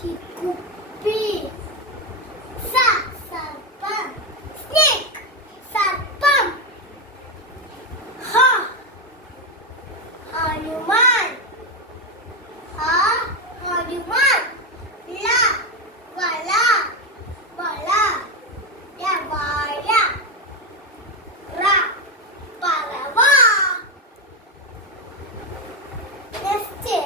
qui coupe. Ça, ça. Snake, ça pomme. Ha, Hanuman. Ha, Hanuman. Là, voilà, voilà. Là, voilà. Ra, para va. Let's see.